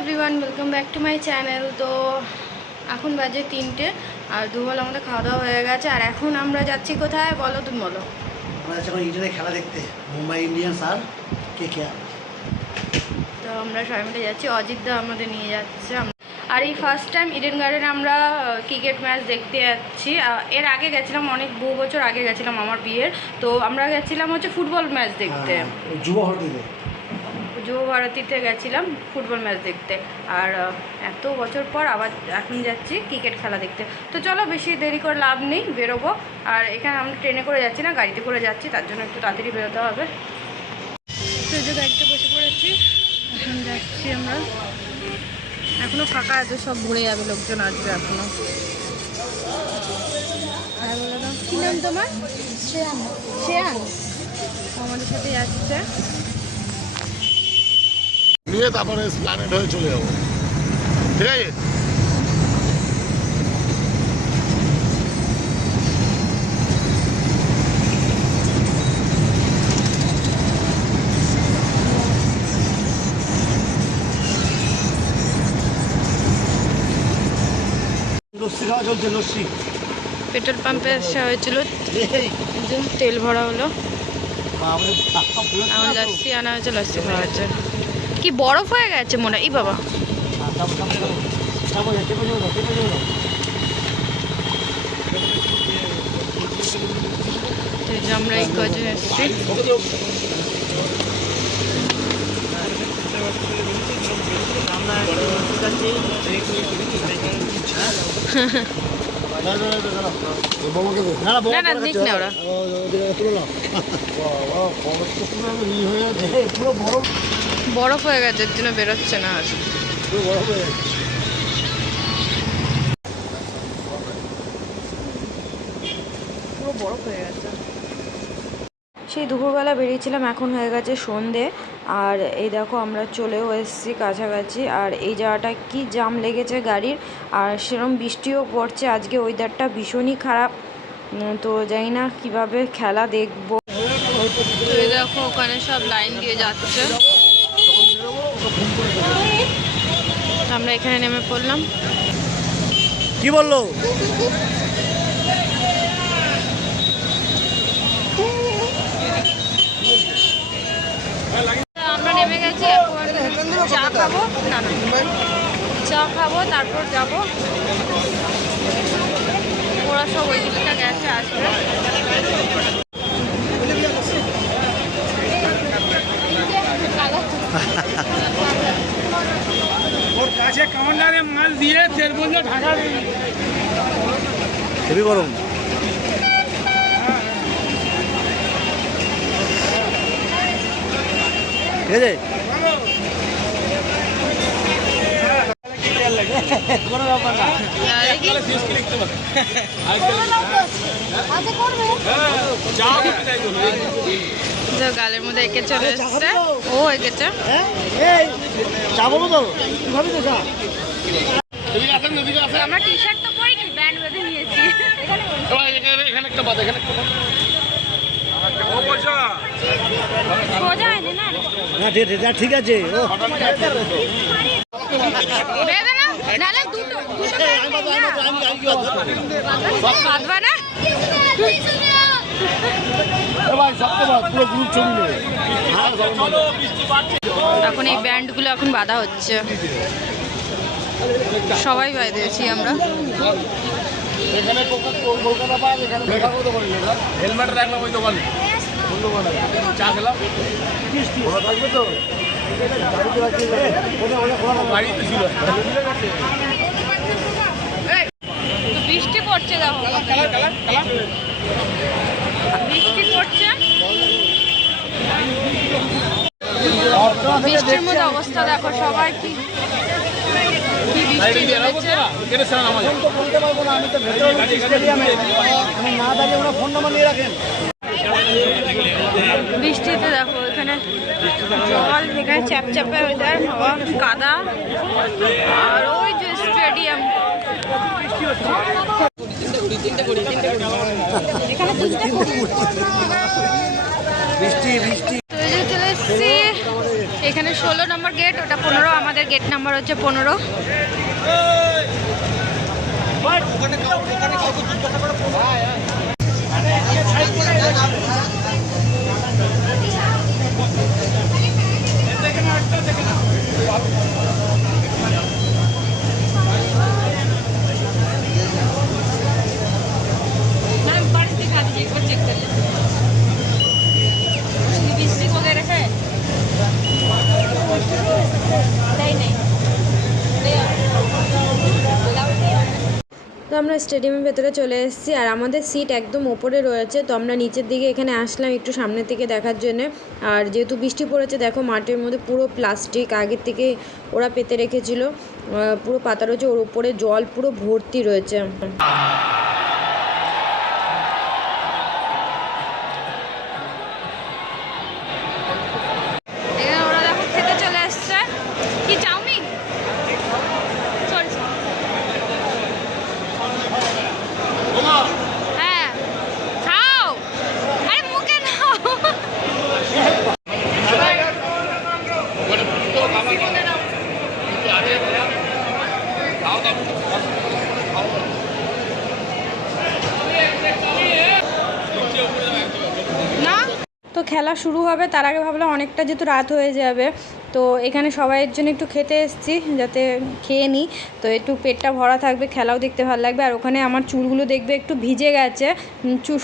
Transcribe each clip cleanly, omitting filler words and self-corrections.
Everyone, welcome back to my channel. তো এখন বাজে 3টে আর দুবেল আমাদের খাওয়া দাওয়া হয়ে গেছে। আর এখন আমরা যাচ্ছি কোথায় বলো, তুমি বলো। আমরা যাচ্ছি এখন ইডেনে খেলা দেখতে, মুম্বাই ইন্ডিয়ান্স আর কেকেআর। তো আমরা সবাই মিলে যাচ্ছি, অজিত দা আমাদের নিয়ে যাচ্ছে। আর এই ফার্স্ট টাইম ইডেন গার্ডেনে আমরা ক্রিকেট ম্যাচ দেখতে যাচ্ছি। এর আগে গেছিলাম, অনেক বহু বছর আগে গেছিলাম আমার বিয়ের। তো আমরা গেছিলাম হচ্ছে ফুটবল ম্যাচ দেখতে, যুব ভারতীতে গেছিলাম ফুটবল ম্যাচ দেখতে। আর এত বছর পর আবার এখন যাচ্ছি ক্রিকেট খেলা দেখতে। তো চলো, বেশি দেরি করে লাভ নেই, বেরোবো। আর এখানে আমরা ট্রেনে করে যাচ্ছি না, গাড়িতে করে যাচ্ছি, তার জন্য একটু তাড়াতাড়ি বেরোতে হবে। তো যে গাড়িতে বসে পড়েছি, এখন যাচ্ছি আমরা। এখনও ফাঁকা আছে, সব ঘুরে যাবে, লোকজন আসবে এখনও। হ্যাঁ বলে দাও, কী নাম তোমার? শ্রেয়ান। শ্রেয়ান আমাদের সাথে যাচ্ছে। নিয়ে তারপরে প্ল্যানেট হয়ে চলে যাবো, ঠিক আছে? লস্যি খাওয়া চলছে, লস্যি। পেট্রোল পাম্পে আসা হয়েছিল, তেল ভরা হলো। আমার লস্যি আনা হয়েছে, লস্যি খাওয়া হচ্ছে। কি বরফ হয়ে গেছে মনে হয়, এই বাবা। আমরা এই কজন এসছি। বরফ হয়ে গেছে, এর জন্য বেরোচ্ছে না আর। পুরো বরফ হয়ে গেছে। সেই দুপুরবেলা বেরিয়েছিলাম, এখন হয়ে গেছে সন্ধে। আর এই দেখো আমরা চলেও এসেছি কাছাকাছি। আর এই জায়গাটা কি জাম লেগেছে গাড়ির, আর সেরকম বৃষ্টিও পড়ছে আজকে, ওয়েদারটা ভীষণই খারাপ। তো জানি না কীভাবে খেলা দেখবো। তো এই দেখো ওখানে সব লাইন দিয়ে যাচ্ছে, আমরা এখানে নেমে পড়লাম। কি বললো? আমরা নেমে গেছি, এখন চা খাবো। না না, চা খাবো, তারপর যাবো। ওরা সব ওই দিকটা গেছে, আসবে। ওর কাছে কাউন্টারে মাল দিয়ে তেল বললো ঢাকা হেবি গরম। ঠিক আছে, কোনো ব্যাপার না। গালের মধ্যে এঁকে চলে এসছে, ও এঁকেছে। আমরা টি শার্ট তো পরিনি, ব্যান্ড বেঁধে নিয়েছি। এখানে একটা বাদ, এখানে একটা সোজা হয়নি না, ঠিক আছে। বেঁধে নাও, নাহলে দুটো বাঁধবা না। এখন এই ব্যান্ডগুলো এখন বাঁধা হচ্ছে, সবাই বেঁধেছি আমরা। হেলমেট রাখলাম ওই দোকানে, চা খেলাম, থাকবে তো গাড়িতে ছিল। বৃষ্টি পড়ছে, দেখো বৃষ্টি পড়ছে। বৃষ্টির মধ্যে অবস্থা দেখো, সবাই কি বৃষ্টি নেমেছে। বৃষ্টিতে দেখো এখানে জল, এখানে চ্যাপচ্যাপে ওয়েদার, কাদা। আর ওই যে স্টেডিয়াম, বৃষ্টি বৃষ্টি চলে এসেছি। এখানে ওখানে 16 নম্বর গেট, ওটা 15, আমাদের গেট নাম্বার হচ্ছে 15। তো আমরা স্টেডিয়ামের ভেতরে চলে এসেছি, আর আমাদের সিট একদম ওপরে রয়েছে। তো আমরা নিচের দিকে এখানে আসলাম একটু সামনের দিকে দেখার জন্য। আর যেহেতু বৃষ্টি পড়েছে, দেখো মাঠের মধ্যে পুরো প্লাস্টিক আগের থেকে ওরা পেতে রেখেছিল, পুরো পাতা রয়েছে, ওর উপরে জল পুরো ভর্তি রয়েছে। ওরা দেখো খেতে চলে এসছে কি চাউমিন, হ্যাঁ খাও, আরে মুখে নাও। না তো খেলা শুরু হবে, তার আগে ভাবলাম অনেকটা যেহেতু রাত হয়ে যাবে, তো এখানে সবাইয়ের জন্য একটু খেতে এসেছি, যাতে খেয়ে নিই, তো একটু পেটটা ভরা থাকবে, খেলাও দেখতে ভালো লাগবে। আর ওখানে আমার চুলগুলো দেখবে একটু ভিজে গেছে,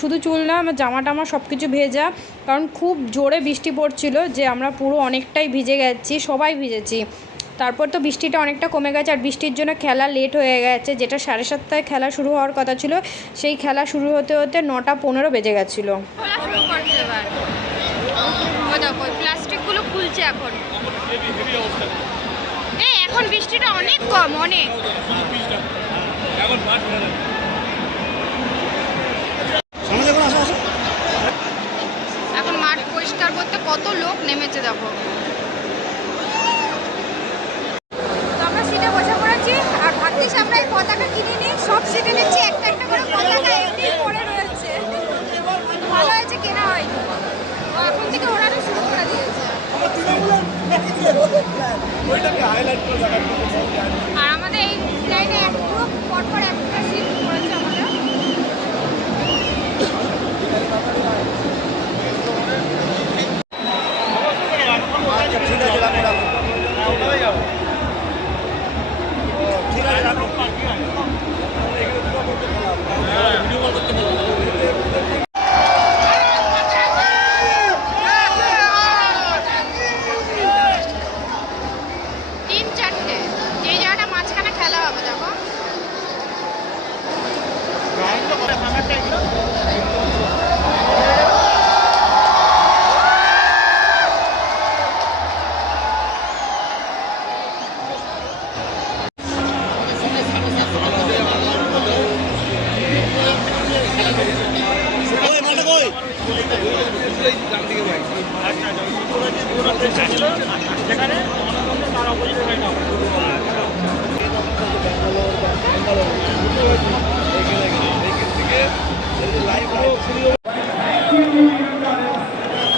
শুধু চুল না, আমার জামাটা আমার সব কিছু ভেজা, কারণ খুব জোরে বৃষ্টি পড়ছিল, যে আমরা পুরো অনেকটাই ভিজে গেছি, সবাই ভিজেছি। তারপর তো বৃষ্টিটা অনেকটা কমে গেছে, আর বৃষ্টির জন্য খেলা লেট হয়ে গেছে, যেটা 7:30টায় খেলা শুরু হওয়ার কথা ছিল, সেই খেলা শুরু হতে হতে 9:15 বেজে গেছিলো। প্লাস্টিকগুলো খুলছে এখন, এখন বৃষ্টিটা অনেক কম, অনেক। এখন মাঠ পরিষ্কার করতে কত লোক নেমেছে দেখো। তো আমরা সিটে বসে পড়েছি, আর ভাগ্যিস আমরা এই পতাকা কিনিনি, সব সিটে নিচ্ছি একটা একটা করে পতাকা এমনি পড়ে রয়েছে, ভালো হয়েছে কেনা হয়নি। এখন থেকে ওড়ানো শুরু করে দিয়েছে। আর আমাদের এই লাইনে একটু পরপর একটা সিট পড়েছে আমাদের।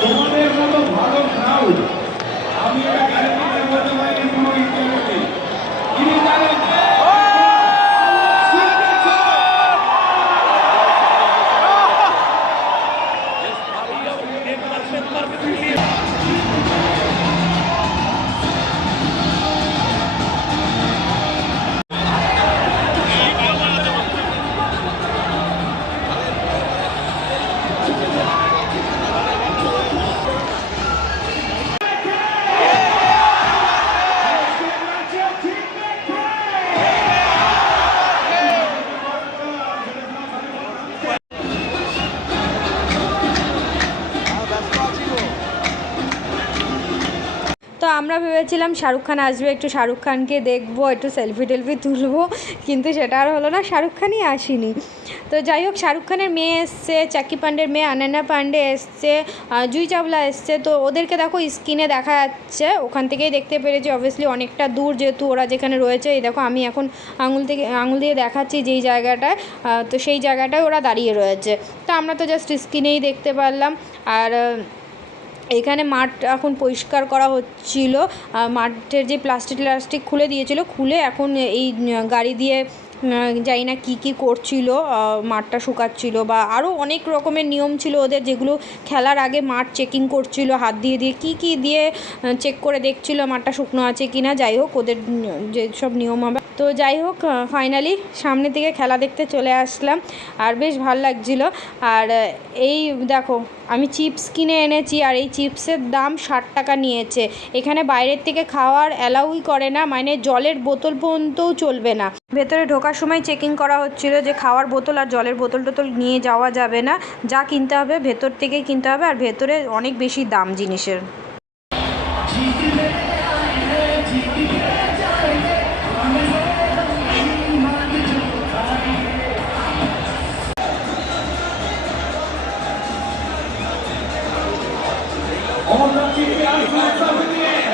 তোমাদের মতো ভালো ক্রাউড আমি এটা গ্যারান্টি বলতে পারি কোনো ইন্টারনেটে তিনি জানেন তো আমরা ভেবেছিলাম শাহরুখ খান আসবে, একটু শাহরুখ খানকে দেখবো, একটু সেলফি টেলফি তুলবো, কিন্তু সেটা আর হলো না, শাহরুখ খানই আসেনি। তো যাই হোক, শাহরুখ খানের মেয়ে এসছে, চাকি পান্ডের মেয়ে অনন্যা পান্ডে এসছে, জুহি চাওলা এসছে, তো ওদেরকে দেখো স্ক্রিনে দেখা যাচ্ছে, ওখান থেকেই দেখতে পেরেছি। অবভিয়াসলি অনেকটা দূর, যেহেতু ওরা যেখানে রয়েছে, এই দেখো আমি এখন আঙুল দিয়ে দেখাচ্ছি যেই জায়গাটায়, তো সেই জায়গাটায় ওরা দাঁড়িয়ে রয়েছে। তো আমরা তো জাস্ট স্ক্রিনেই দেখতে পারলাম। আর এখানে মাঠ এখন পরিষ্কার করা হচ্ছিল। মাঠের যে প্লাস্টিক খুলে দিয়েছিল, খুলে এখন এই গাড়ি দিয়ে জানি না কী করছিল, মাঠটা শুকাচ্ছিল বা আরও অনেক রকমের নিয়ম ছিল ওদের, যেগুলো খেলার আগে মাঠ চেকিং করছিল হাত দিয়ে কী দিয়ে চেক করে দেখছিল মাঠটা শুকনো আছে কি না। যাই হোক, ওদের যেসব নিয়ম হবে। তো যাই হোক, ফাইনালি সামনের দিকে খেলা দেখতে চলে আসলাম আর বেশ ভালো লাগছিলো। আর এই দেখো, আমি চিপস কিনে এনেছি আর এই চিপসের দাম 60 টাকা নিয়েছে। এখানে বাইরের থেকে খাওয়ার অ্যালাউই করে না, মানে জলের বোতল পর্যন্তও চলবে না। ভেতরে ঢোকার সময় চেকিং করা হচ্ছিল যে খাওয়ার বোতল আর জলের বোতল নিয়ে যাওয়া যাবে না, যা কিনতে হবে ভেতর থেকেই কিনতে হবে। আর ভেতরে অনেক বেশি দাম জিনিসের। All the TPI flags up in the air.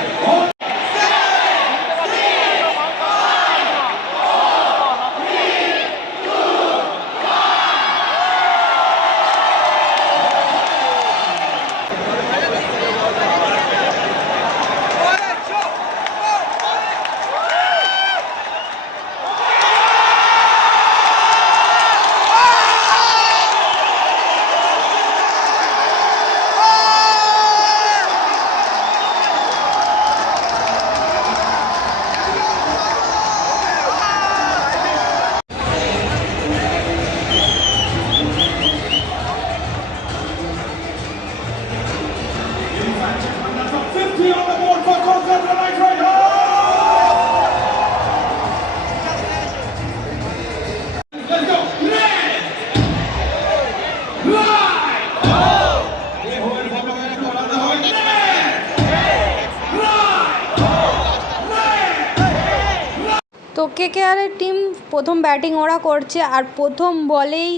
তো কেকেআরের টিম প্রথম ব্যাটিং ওরা করছে আর প্রথম বলেই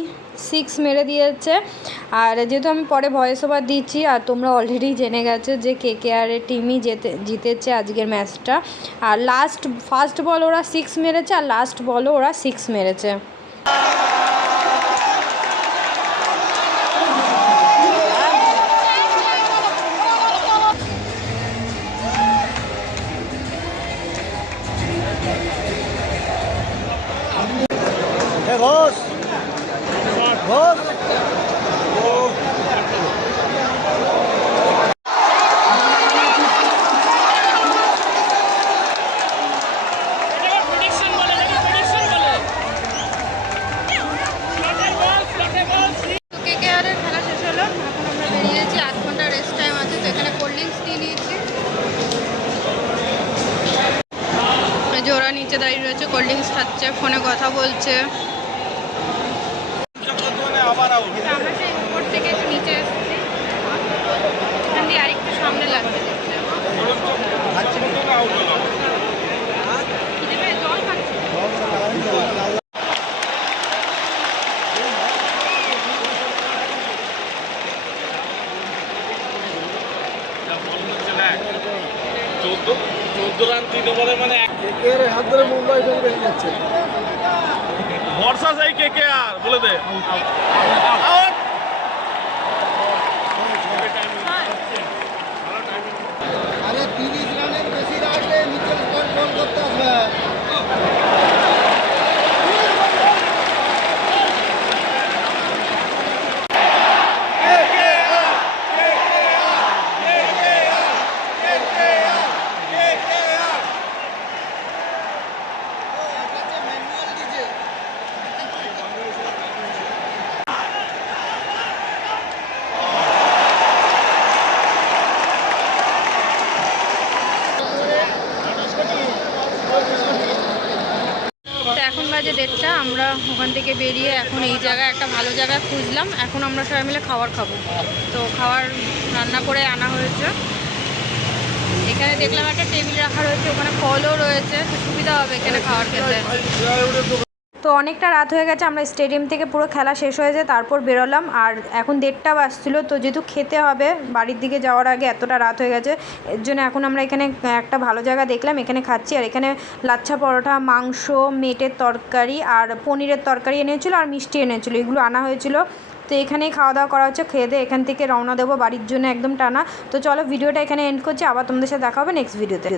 6 মেরে দিয়েছে। আর যেহেতু আমি পরে ভয়েস ওভার দিচ্ছি আর তোমরা অলরেডি জেনে গেছো যে কেকেআরের টিমই জিতেছে আজকের ম্যাচটা। আর ফার্স্ট বল ওরা 6 মেরেছে আর লাস্ট বলও ওরা 6 মেরেছে। ঘোষ ঘোষ কেকেআরের খেলা শেষ হলো, এখন আমরা বেরিয়েছি। 8 ঘন্টা রেস্ট টাইম আছে, তো এখানে কোল্ড ড্রিঙ্কস নিয়ে নিয়েছি। জোড়া নিচে দাঁড়িয়ে রয়েছে, কোল্ড ড্রিঙ্কস খাচ্ছে, ফোনে কথা বলছে। আমরা সেই উপর থেকে নিচে এসেছি, এখান দিয়ে আরেকটু সামনে লাগছে দেখতে। জল খাচ্ছে। চোদ্দ রান 3 ওভারে, মানে হাত ধরে মুম্বাই ফেল বেরিয়ে যাচ্ছে। ভরসা সেই কেকেআর বলে দে। আরে 30 রানের বেশি রাখলে নিচে কন্ট্রোল করতে হবে। এখন বাজে 1:30। আমরা ওখান থেকে বেরিয়ে এখন এই জায়গায় একটা ভালো জায়গায় খুঁজলাম। এখন আমরা সবাই মিলে খাবার খাবো। তো খাবার রান্না করে আনা হয়েছে। এখানে দেখলাম একটা টেবিল রাখা রয়েছে, ওখানে ফলও রয়েছে, তো সুবিধা হবে এখানে খাবার খেতে। তো অনেকটা রাত হয়ে গেছে, আমরা স্টেডিয়াম থেকে পুরো খেলা শেষ হয়েছে তারপর বেরোলাম। আর এখন 1:30 বাজছিলো, তো যেহেতু খেতে হবে বাড়ির দিকে যাওয়ার আগে, এতটা রাত হয়ে গেছে, এর জন্য এখন আমরা এখানে একটা ভালো জায়গা দেখলাম, এখানে খাচ্ছি। আর এখানে লাচ্ছা পরোটা, মাংস, মেটের তরকারি আর পনিরের তরকারি এনেছিলো আর মিষ্টি এনেছিলো, এগুলো আনা হয়েছিল। তো এখানেই খাওয়া দাওয়া করা হচ্ছে, খেয়ে দিয়ে এখান থেকে রওনা দেবো বাড়ির জন্য একদম টানা। তো চলো ভিডিওটা এখানে এন্ড করছি, আবার তোমাদের সাথে দেখা হবে নেক্সট ভিডিওতে।